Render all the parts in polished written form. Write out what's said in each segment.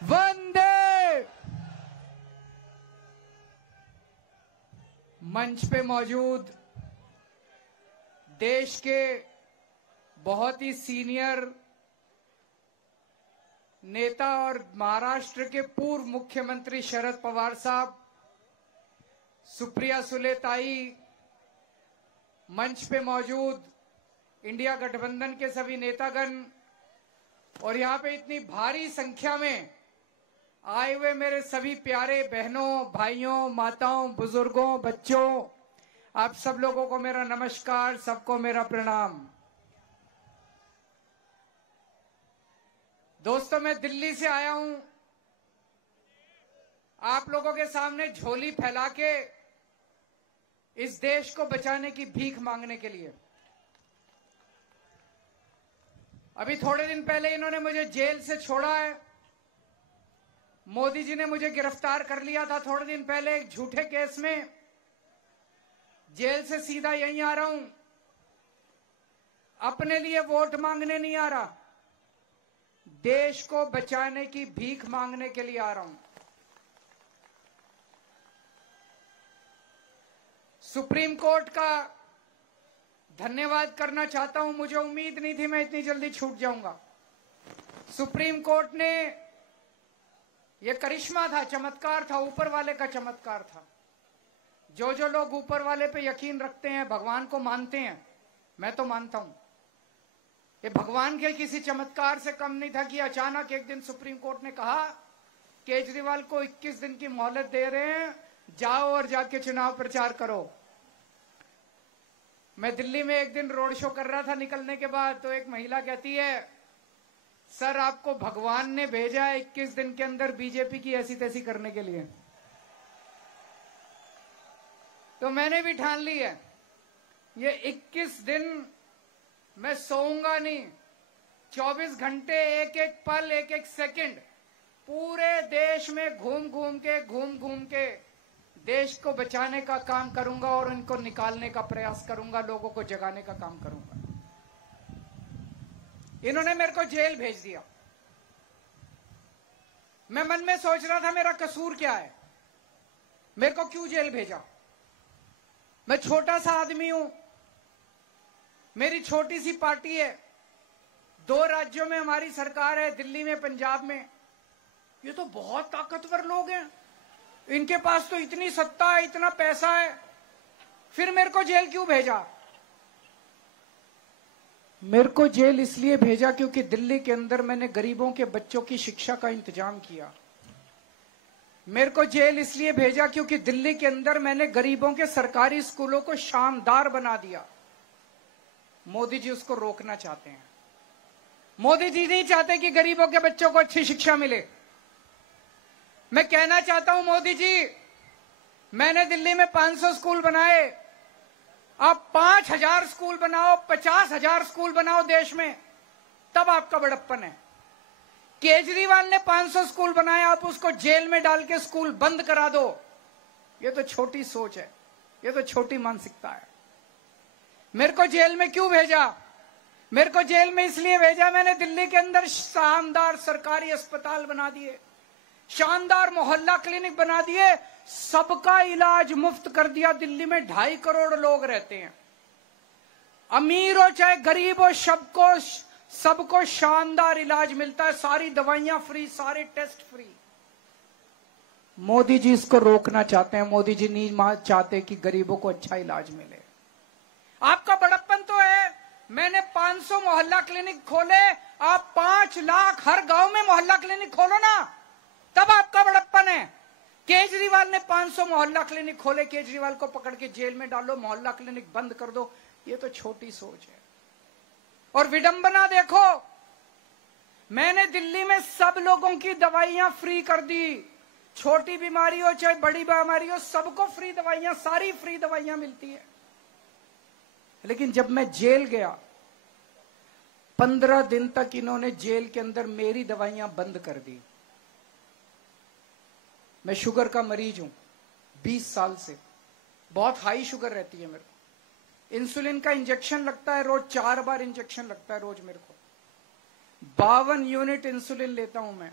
वंदे। मंच पे मौजूद देश के बहुत ही सीनियर नेता और महाराष्ट्र के पूर्व मुख्यमंत्री शरद पवार साहब, सुप्रिया सुले ताई, मंच पे मौजूद इंडिया गठबंधन के सभी नेतागण और यहां पे इतनी भारी संख्या में आए हुए मेरे सभी प्यारे बहनों, भाइयों, माताओं, बुजुर्गों, बच्चों, आप सब लोगों को मेरा नमस्कार, सबको मेरा प्रणाम। दोस्तों, मैं दिल्ली से आया हूं आप लोगों के सामने झोली फैला के इस देश को बचाने की भीख मांगने के लिए। अभी थोड़े दिन पहले इन्होंने मुझे जेल से छोड़ा है। मोदी जी ने मुझे गिरफ्तार कर लिया था थोड़े दिन पहले एक झूठे केस में। जेल से सीधा यहीं आ रहा हूं, अपने लिए वोट मांगने नहीं आ रहा, देश को बचाने की भीख मांगने के लिए आ रहा हूं। सुप्रीम कोर्ट का धन्यवाद करना चाहता हूं। मुझे उम्मीद नहीं थी मैं इतनी जल्दी छूट जाऊंगा। सुप्रीम कोर्ट ने, यह करिश्मा था, चमत्कार था, ऊपर वाले का चमत्कार था। जो लोग ऊपर वाले पे यकीन रखते हैं, भगवान को मानते हैं, मैं तो मानता हूं, ये भगवान के किसी चमत्कार से कम नहीं था कि अचानक एक दिन सुप्रीम कोर्ट ने कहा केजरीवाल को 21 दिन की मोहलत दे रहे हैं, जाओ और जाके चुनाव प्रचार करो। मैं दिल्ली में एक दिन रोड शो कर रहा था, निकलने के बाद तो एक महिला कहती है, सर आपको भगवान ने भेजा है 21 दिन के अंदर बीजेपी की ऐसी तैसी करने के लिए। तो मैंने भी ठान ली है, ये 21 दिन मैं सोऊंगा नहीं, 24 घंटे, एक एक पल, एक एक सेकंड पूरे देश में घूम घूम के देश को बचाने का काम करूंगा और इनको निकालने का प्रयास करूंगा, लोगों को जगाने का काम करूंगा। इन्होंने मेरे को जेल भेज दिया। मैं मन में सोच रहा था मेरा कसूर क्या है, मेरे को क्यों जेल भेजा। मैं छोटा सा आदमी हूं, मेरी छोटी सी पार्टी है, 2 राज्यों में हमारी सरकार है, दिल्ली में, पंजाब में। ये तो बहुत ताकतवर लोग हैं, इनके पास तो इतनी सत्ता है, इतना पैसा है, फिर मेरे को जेल क्यों भेजा। मेरे को जेल इसलिए भेजा क्योंकि दिल्ली के अंदर मैंने गरीबों के बच्चों की शिक्षा का इंतजाम किया। मेरे को जेल इसलिए भेजा क्योंकि दिल्ली के अंदर मैंने गरीबों के सरकारी स्कूलों को शानदार बना दिया। मोदी जी उसको रोकना चाहते हैं। मोदी जी नहीं चाहते कि गरीबों के बच्चों को अच्छी शिक्षा मिले। मैं कहना चाहता हूं मोदी जी, मैंने दिल्ली में 500 स्कूल बनाए, आप 5000 स्कूल बनाओ, 50,000 स्कूल बनाओ देश में, तब आपका बड़प्पन है। केजरीवाल ने 500 स्कूल बनाए, आप उसको जेल में डाल के स्कूल बंद करा दो। ये तो छोटी सोच है, ये तो छोटी मानसिकता है। मेरे को जेल में क्यों भेजा? मेरे को जेल में इसलिए भेजा, मैंने दिल्ली के अंदर शानदार सरकारी अस्पताल बना दिए, शानदार मोहल्ला क्लिनिक बना दिए, सबका इलाज मुफ्त कर दिया। दिल्ली में 2.5 करोड़ लोग रहते हैं, अमीर हो चाहे गरीब हो, सबको शानदार इलाज मिलता है, सारी दवाइयां फ्री, सारे टेस्ट फ्री। मोदी जी इसको रोकना चाहते हैं। मोदी जी नहीं चाहते कि गरीबों को अच्छा इलाज मिले। आपका बड़प्पन तो है, मैंने 500 मोहल्ला क्लिनिक खोले, आप 5 लाख हर गांव में मोहल्ला क्लिनिक खोलो ना, तब आपका बड़प्पन है। केजरीवाल ने 500 मोहल्ला क्लिनिक खोले, केजरीवाल को पकड़ के जेल में डालो, मोहल्ला क्लिनिक बंद कर दो, ये तो छोटी सोच है। और विडंबना देखो, मैंने दिल्ली में सब लोगों की दवाइयां फ्री कर दी, छोटी बीमारी हो चाहे बड़ी बीमारी हो, सबको फ्री दवाइयां, सारी फ्री दवाइयां मिलती है। लेकिन जब मैं जेल गया, 15 दिन तक इन्होंने जेल के अंदर मेरी दवाइयां बंद कर दी। मैं शुगर का मरीज हूं 20 साल से, बहुत हाई शुगर रहती है मेरे को। इंसुलिन का इंजेक्शन लगता है रोज, 4 बार इंजेक्शन लगता है रोज मेरे को। 52 यूनिट इंसुलिन लेता हूं मैं।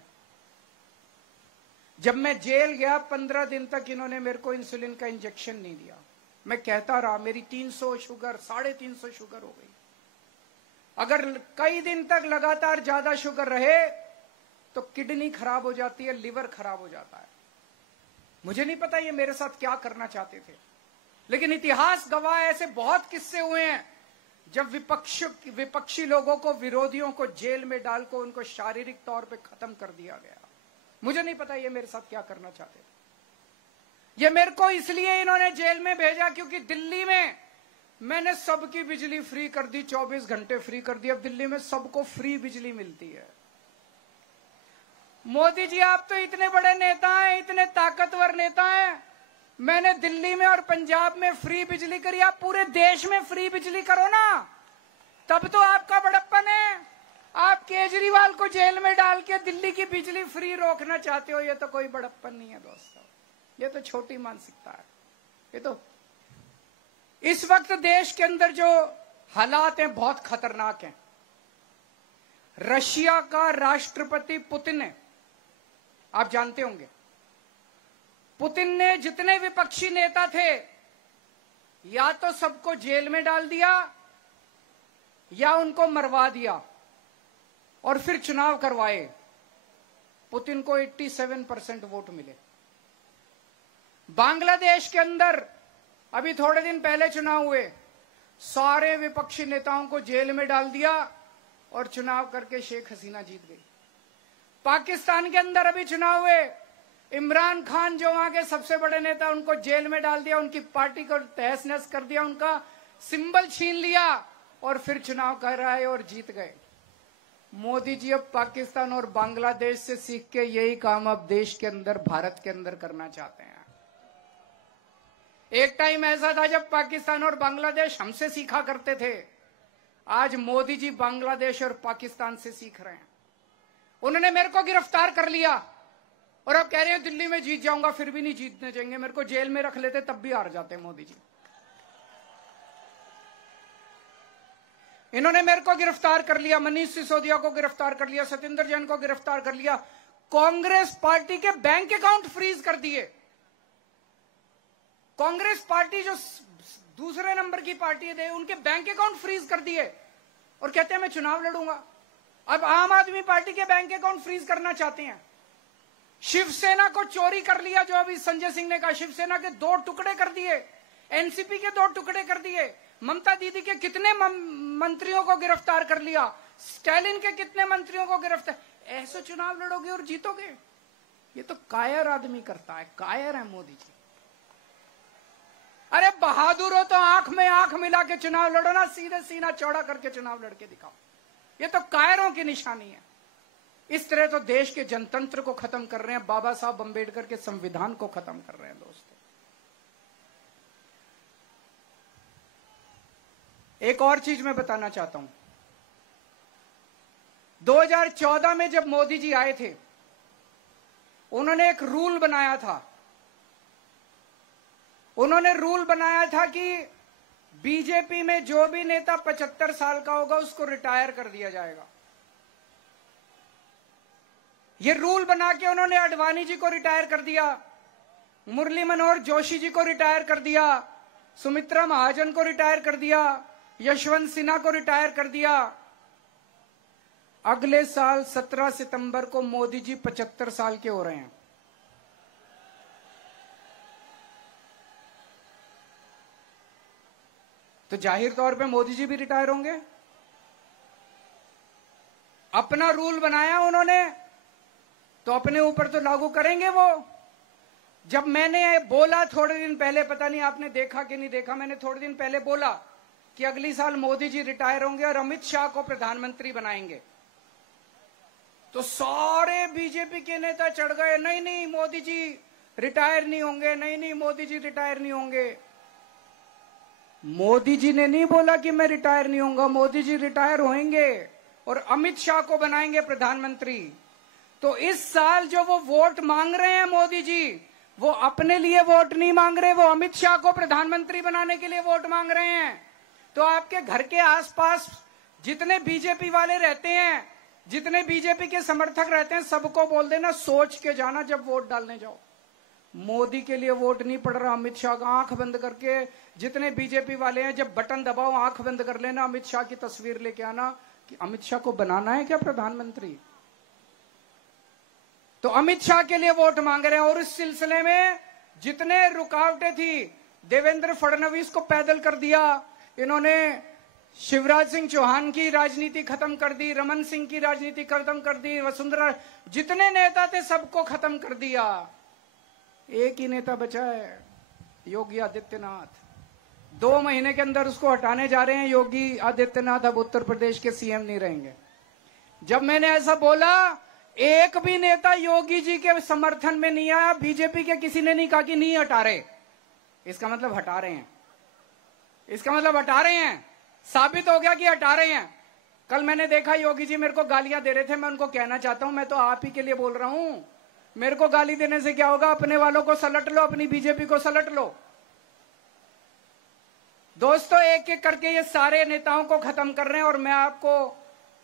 जब मैं जेल गया 15 दिन तक इन्होंने मेरे को इंसुलिन का इंजेक्शन नहीं दिया। मैं कहता रहा, मेरी 300 शुगर 350 शुगर हो गई। अगर कई दिन तक लगातार ज्यादा शुगर रहे तो किडनी खराब हो जाती है, लिवर खराब हो जाता है। मुझे नहीं पता ये मेरे साथ क्या करना चाहते थे, लेकिन इतिहास गवाह ऐसे बहुत किस्से हुए हैं जब विपक्षी लोगों को, विरोधियों को जेल में डालकर उनको शारीरिक तौर पे खत्म कर दिया गया। मुझे नहीं पता ये मेरे साथ क्या करना चाहते थे। ये मेरे को इसलिए इन्होंने जेल में भेजा क्योंकि दिल्ली में मैंने सबकी बिजली फ्री कर दी, 24 घंटे फ्री कर दी। अब दिल्ली में सबको फ्री बिजली मिलती है। मोदी जी, आप तो इतने बड़े नेता हैं, इतने ताकतवर नेता हैं। मैंने दिल्ली में और पंजाब में फ्री बिजली करी, आप पूरे देश में फ्री बिजली करो ना, तब तो आपका बड़प्पन है। आप केजरीवाल को जेल में डाल के दिल्ली की बिजली फ्री रोकना चाहते हो, ये तो कोई बड़प्पन नहीं है दोस्तों, ये तो छोटी मानसिकता है। ये तो इस वक्त देश के अंदर जो हालात हैं बहुत खतरनाक हैं। रशिया का राष्ट्रपति पुतिन है, आप जानते होंगे। पुतिन ने जितने विपक्षी नेता थे या तो सबको जेल में डाल दिया या उनको मरवा दिया और फिर चुनाव करवाए। पुतिन को 87% वोट मिले। बांग्लादेश के अंदर अभी थोड़े दिन पहले चुनाव हुए, सारे विपक्षी नेताओं को जेल में डाल दिया और चुनाव करके शेख हसीना जीत गई। पाकिस्तान के अंदर अभी चुनाव हुए, इमरान खान जो वहां के सबसे बड़े नेता, उनको जेल में डाल दिया, उनकी पार्टी को तहस नहस कर दिया, उनका सिंबल छीन लिया और फिर चुनाव कराए और जीत गए। मोदी जी अब पाकिस्तान और बांग्लादेश से सीख के यही काम अब देश के अंदर, भारत के अंदर करना चाहते हैं। एक टाइम ऐसा था जब पाकिस्तान और बांग्लादेश हमसे सीखा करते थे, आज मोदी जी बांग्लादेश और पाकिस्तान से सीख रहे हैं। उन्होंने मेरे को गिरफ्तार कर लिया और अब कह रहे हैं दिल्ली में जीत जाऊंगा, फिर भी नहीं जीतने देंगे। मेरे को जेल में रख लेते तब भी हार जाते मोदी जी। इन्होंने मेरे को गिरफ्तार कर लिया, मनीष सिसोदिया को गिरफ्तार कर लिया, सत्येंद्र जैन को गिरफ्तार कर लिया, कांग्रेस पार्टी के बैंक अकाउंट फ्रीज कर दिए। कांग्रेस पार्टी जो दूसरे नंबर की पार्टी है, उनके बैंक अकाउंट फ्रीज कर दिए और कहते हैं मैं चुनाव लड़ूंगा। अब आम आदमी पार्टी के बैंक अकाउंट फ्रीज करना चाहते हैं। शिवसेना को चोरी कर लिया, जो अभी संजय सिंह ने कहा, शिवसेना के 2 टुकड़े कर दिए, एनसीपी के 2 टुकड़े कर दिए, ममता दीदी के कितने मंत्रियों को गिरफ्तार कर लिया, स्टालिन के कितने मंत्रियों को गिरफ्तार। ऐसे चुनाव लड़ोगे और जीतोगे? ये तो कायर आदमी करता है, कायर है मोदी जी। अरे बहादुर हो तो आंख में आंख मिला के चुनाव लड़ो ना, सीधे सीना चौड़ा करके चुनाव लड़के दिखाओ। ये तो कायरों की निशानी है। इस तरह तो देश के जनतंत्र को खत्म कर रहे हैं, बाबा साहब अंबेडकर के संविधान को खत्म कर रहे हैं दोस्तों। एक और चीज मैं बताना चाहता हूं। 2014 में जब मोदी जी आए थे, उन्होंने एक रूल बनाया था। उन्होंने रूल बनाया था कि बीजेपी में जो भी नेता 75 साल का होगा उसको रिटायर कर दिया जाएगा। ये रूल बना के उन्होंने अडवाणी जी को रिटायर कर दिया, मुरली मनोहर जोशी जी को रिटायर कर दिया, सुमित्रा महाजन को रिटायर कर दिया, यशवंत सिन्हा को रिटायर कर दिया। अगले साल 17 सितंबर को मोदी जी 75 साल के हो रहे हैं। तो जाहिर तौर पे मोदी जी भी रिटायर होंगे। अपना रूल बनाया उन्होंने तो अपने ऊपर तो लागू करेंगे वो। जब मैंने बोला थोड़े दिन पहले, पता नहीं आपने देखा कि नहीं देखा, मैंने थोड़े दिन पहले बोला कि अगली साल मोदी जी रिटायर होंगे और अमित शाह को प्रधानमंत्री बनाएंगे, तो सारे बीजेपी के नेता चढ़ गए, नहीं नहीं मोदी जी रिटायर नहीं होंगे, नहीं नहीं मोदी जी रिटायर नहीं होंगे। मोदी जी ने नहीं बोला कि मैं रिटायर नहीं होऊंगा, मोदी जी रिटायर होंगे और अमित शाह को बनाएंगे प्रधानमंत्री। तो इस साल जो वो वोट मांग रहे हैं मोदी जी, वो अपने लिए वोट नहीं मांग रहे, वो अमित शाह को प्रधानमंत्री बनाने के लिए वोट मांग रहे हैं। तो आपके घर के आसपास जितने बीजेपी वाले रहते हैं, जितने बीजेपी के समर्थक रहते हैं सबको बोल देना सोच के जाना जब वोट डालने जाओ। मोदी के लिए वोट नहीं पड़ रहा, अमित शाह का आंख बंद करके जितने बीजेपी वाले हैं जब बटन दबाओ आंख बंद कर लेना, अमित शाह की तस्वीर लेके आना कि अमित शाह को बनाना है क्या प्रधानमंत्री। तो अमित शाह के लिए वोट मांग रहे हैं। और इस सिलसिले में जितने रुकावटें थी, देवेंद्र फडणवीस को पैदल कर दिया इन्होंने, शिवराज सिंह चौहान की राजनीति खत्म कर दी, रमन सिंह की राजनीति खत्म कर दी, वसुंधरा, जितने नेता थे सबको खत्म कर दिया। एक ही नेता बचा है, योगी आदित्यनाथ। 2 महीने के अंदर उसको हटाने जा रहे हैं। योगी आदित्यनाथ अब उत्तर प्रदेश के सीएम नहीं रहेंगे। जब मैंने ऐसा बोला, एक भी नेता योगी जी के समर्थन में नहीं आया। बीजेपी के किसी ने नहीं कहा कि नहीं हटा रहे, इसका मतलब हटा रहे हैं, इसका मतलब हटा रहे हैं। साबित हो गया कि हटा रहे हैं। कल मैंने देखा योगी जी मेरे को गालियां दे रहे थे। मैं उनको कहना चाहता हूं, मैं तो आप ही के लिए बोल रहा हूं, मेरे को गाली देने से क्या होगा, अपने वालों को सलट लो, अपनी बीजेपी को सलट लो। दोस्तों, एक एक करके ये सारे नेताओं को खत्म कर रहे हैं। और मैं आपको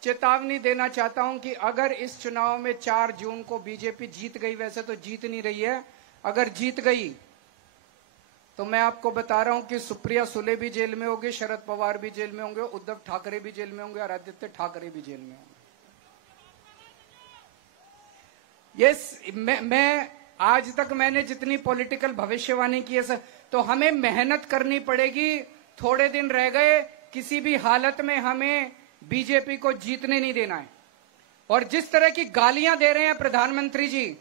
चेतावनी देना चाहता हूं कि अगर इस चुनाव में 4 जून को बीजेपी जीत गई, वैसे तो जीत नहीं रही है, अगर जीत गई तो मैं आपको बता रहा हूं कि सुप्रिया सुले भी जेल में होगी, शरद पवार भी जेल में होंगे, उद्धव ठाकरे भी जेल में होंगे और आदित्य ठाकरे भी जेल में होंगे। मैं आज तक मैंने जितनी पॉलिटिकल भविष्यवाणी की है, तो हमें मेहनत करनी पड़ेगी। थोड़े दिन रह गए, किसी भी हालत में हमें बीजेपी को जीतने नहीं देना है। और जिस तरह की गालियां दे रहे हैं प्रधानमंत्री जी,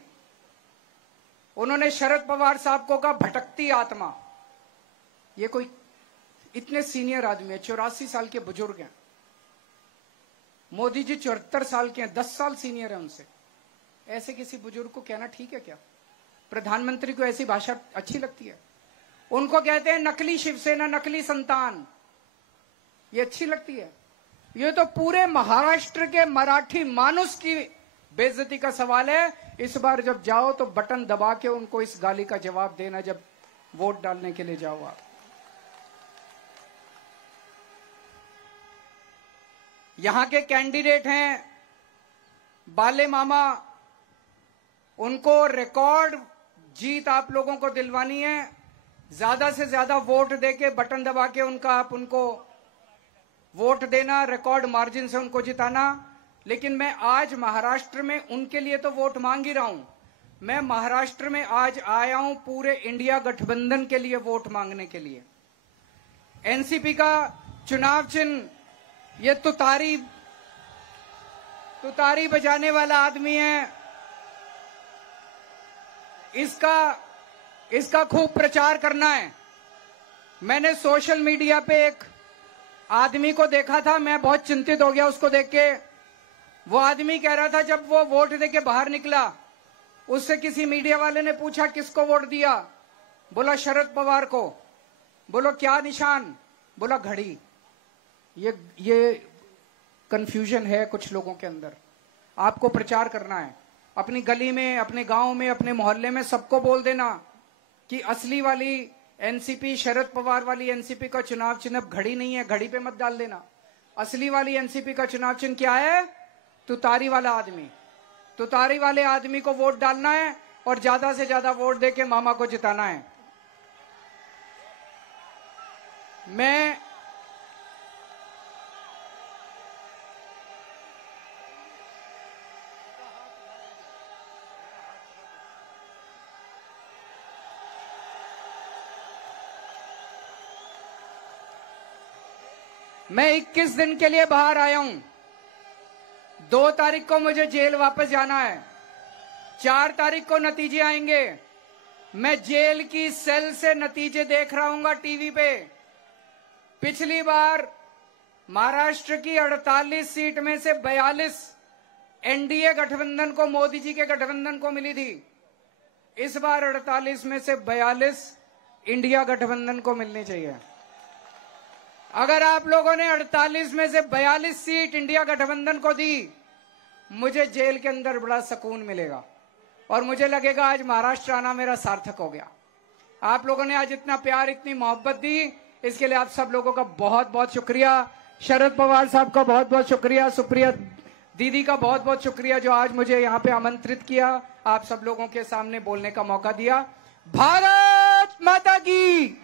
उन्होंने शरद पवार साहब को कहा भटकती आत्मा। ये कोई इतने सीनियर आदमी है, 84 साल के बुजुर्ग हैं। मोदी जी 74 साल के हैं, 10 साल सीनियर है उनसे। ऐसे किसी बुजुर्ग को कहना ठीक है क्या? प्रधानमंत्री को ऐसी भाषा अच्छी लगती है? उनको कहते हैं नकली शिवसेना, नकली संतान, ये अच्छी लगती है? ये तो पूरे महाराष्ट्र के मराठी मानुस की बेइज्जती का सवाल है। इस बार जब जाओ तो बटन दबा के उनको इस गाली का जवाब देना, जब वोट डालने के लिए जाओ आप। यहां के कैंडिडेट हैं बाले मामा, उनको रिकॉर्ड जीत आप लोगों को दिलवानी है। ज्यादा से ज्यादा वोट देके बटन दबा के उनको वोट देना, रिकॉर्ड मार्जिन से उनको जिताना। लेकिन मैं आज महाराष्ट्र में उनके लिए तो वोट मांग ही रहा हूं। मैं महाराष्ट्र में आज आया हूं पूरे इंडिया गठबंधन के लिए वोट मांगने के लिए। एनसीपी का चुनाव चिन्ह ये तुतारी बजाने वाला आदमी है। इसका खूब प्रचार करना है। मैंने सोशल मीडिया पे एक आदमी को देखा था, मैं बहुत चिंतित हो गया उसको देख के। वो आदमी कह रहा था, जब वो वोट देके बाहर निकला, उससे किसी मीडिया वाले ने पूछा किसको वोट दिया, बोला शरद पवार को। बोलो क्या निशान? बोला घड़ी। ये कंफ्यूजन है कुछ लोगों के अंदर। आपको प्रचार करना है अपनी गली में, अपने गांव में, अपने मोहल्ले में, सबको बोल देना कि असली वाली एनसीपी, शरद पवार वाली एनसीपी का चुनाव चिन्ह घड़ी नहीं है, घड़ी पे मत डाल देना। असली वाली एनसीपी का चुनाव चिन्ह क्या है? तुतारी वाला आदमी। तुतारी वाले आदमी को वोट डालना है और ज्यादा से ज्यादा वोट देके मामा को जिताना है। मैं 21 दिन के लिए बाहर आया हूं। 2 तारीख को मुझे जेल वापस जाना है। 4 तारीख को नतीजे आएंगे। मैं जेल की सेल से नतीजे देख रहा हूंगा टीवी पे। पिछली बार महाराष्ट्र की 48 सीट में से 42 एनडीए गठबंधन को, मोदी जी के गठबंधन को मिली थी। इस बार 48 में से 42 इंडिया गठबंधन को मिलनी चाहिए। अगर आप लोगों ने 48 में से 42 सीट इंडिया गठबंधन को दी, मुझे जेल के अंदर बड़ा सुकून मिलेगा और मुझे लगेगा आज महाराष्ट्र आना मेरा सार्थक हो गया। आप लोगों ने आज इतना प्यार, इतनी मोहब्बत दी, इसके लिए आप सब लोगों का बहुत बहुत शुक्रिया। शरद पवार साहब का बहुत बहुत शुक्रिया। सुप्रिया दीदी का बहुत बहुत शुक्रिया जो आज मुझे यहाँ पे आमंत्रित किया, आप सब लोगों के सामने बोलने का मौका दिया। भारत माता की